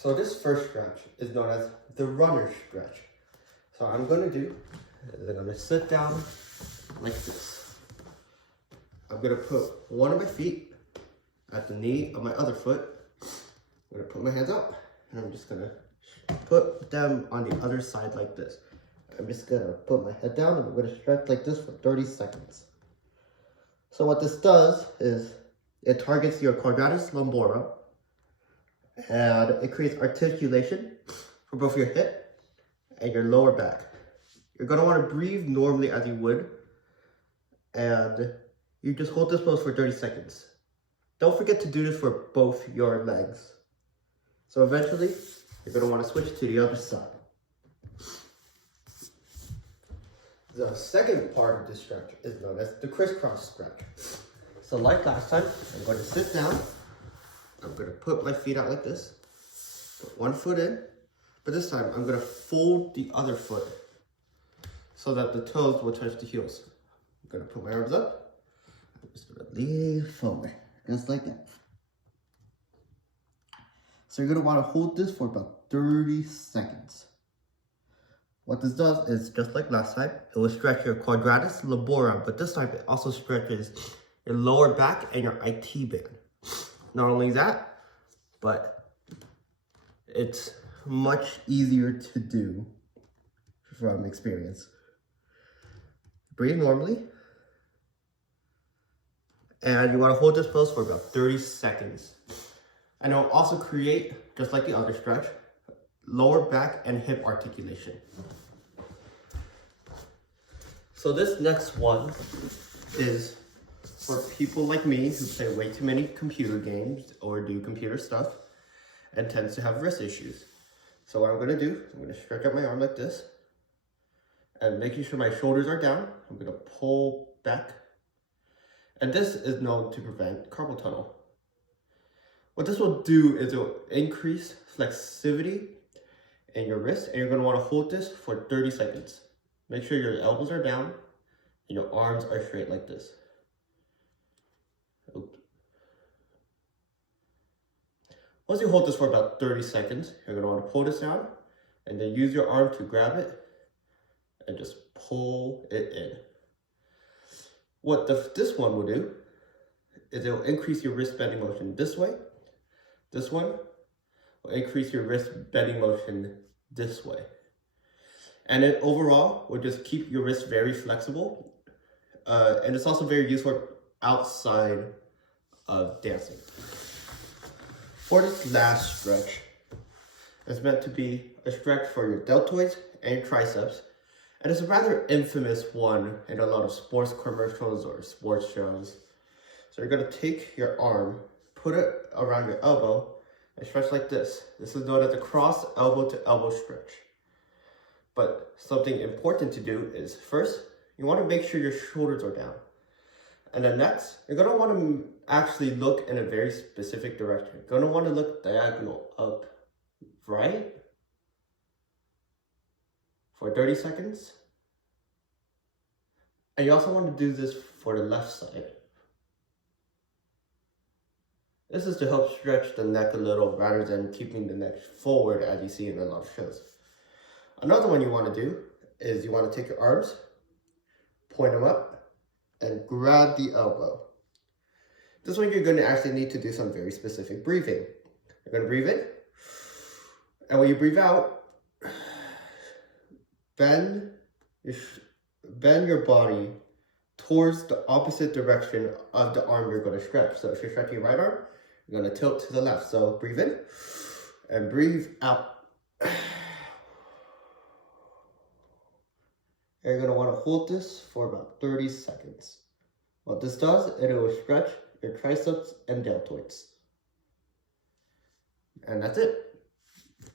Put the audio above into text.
So this first stretch is known as the runner stretch. So what I'm gonna do is I'm gonna sit down like this. I'm gonna put one of my feet at the knee of my other foot. I'm gonna put my hands up and I'm just gonna put them on the other side like this. I'm just gonna put my head down and I'm gonna stretch like this for 30 seconds. So what this does is it targets your quadratus lumborum and it creates articulation for both your hip and your lower back. You're gonna wanna breathe normally as you would, and you just hold this pose for 30 seconds. Don't forget to do this for both your legs. So eventually, you're gonna wanna switch to the other side. The second part of this stretch is known as the crisscross stretch. So like last time, I'm going to sit down. I'm going to put my feet out like this. Put one foot in. But this time, I'm going to fold the other foot so that the toes will touch the heels. I'm going to put my arms up. I'm just going to lean forward, just like that. So you're going to want to hold this for about 30 seconds. What this does is, just like last time, it will stretch your quadratus lumborum, but this time it also stretches your lower back and your IT band. Not only that, but it's much easier to do from experience. Breathe normally. And you want to hold this pose for about 30 seconds. And it will also create, just like the other stretch, lower back and hip articulation. So this next one is for people like me who play way too many computer games or do computer stuff and tends to have wrist issues. So what I'm gonna do, I'm gonna stretch out my arm like this and making sure my shoulders are down, I'm gonna pull back. And this is known to prevent carpal tunnel. What this will do is it will increase flexivity in your wrist, and you're going to want to hold this for 30 seconds. Make sure your elbows are down and your arms are straight like this. Oops. Once you hold this for about 30 seconds, you're going to want to pull this down and then use your arm to grab it and just pull it in. What this one will do is it will increase your wrist bending motion this way. This one will increase your wrist bending motion this way. And it overall will just keep your wrist very flexible. And it's also very useful outside of dancing. For this last stretch, it's meant to be a stretch for your deltoids and your triceps. And it's a rather infamous one in a lot of sports commercials or sports shows. So you're gonna take your arm, put it around your elbow, and stretch like this. This is known as a cross elbow to elbow stretch. But something important to do is first, you want to make sure your shoulders are down. And then next, you're going to want to actually look in a very specific direction. You're going to want to look diagonal up, right? For 30 seconds. And you also want to do this for the left side. This is to help stretch the neck a little rather than keeping the neck forward as you see in a lot of shows. Another one you want to do is you want to take your arms, point them up, and grab the elbow. This one you're going to actually need to do some very specific breathing. You're going to breathe in, and when you breathe out, bend your body towards the opposite direction of the arm you're going to stretch. So if you're stretching your right arm, you're going to tilt to the left. So breathe in and breathe out. And you're going to want to hold this for about 30 seconds. What this does, it will stretch your triceps and deltoids. And that's it.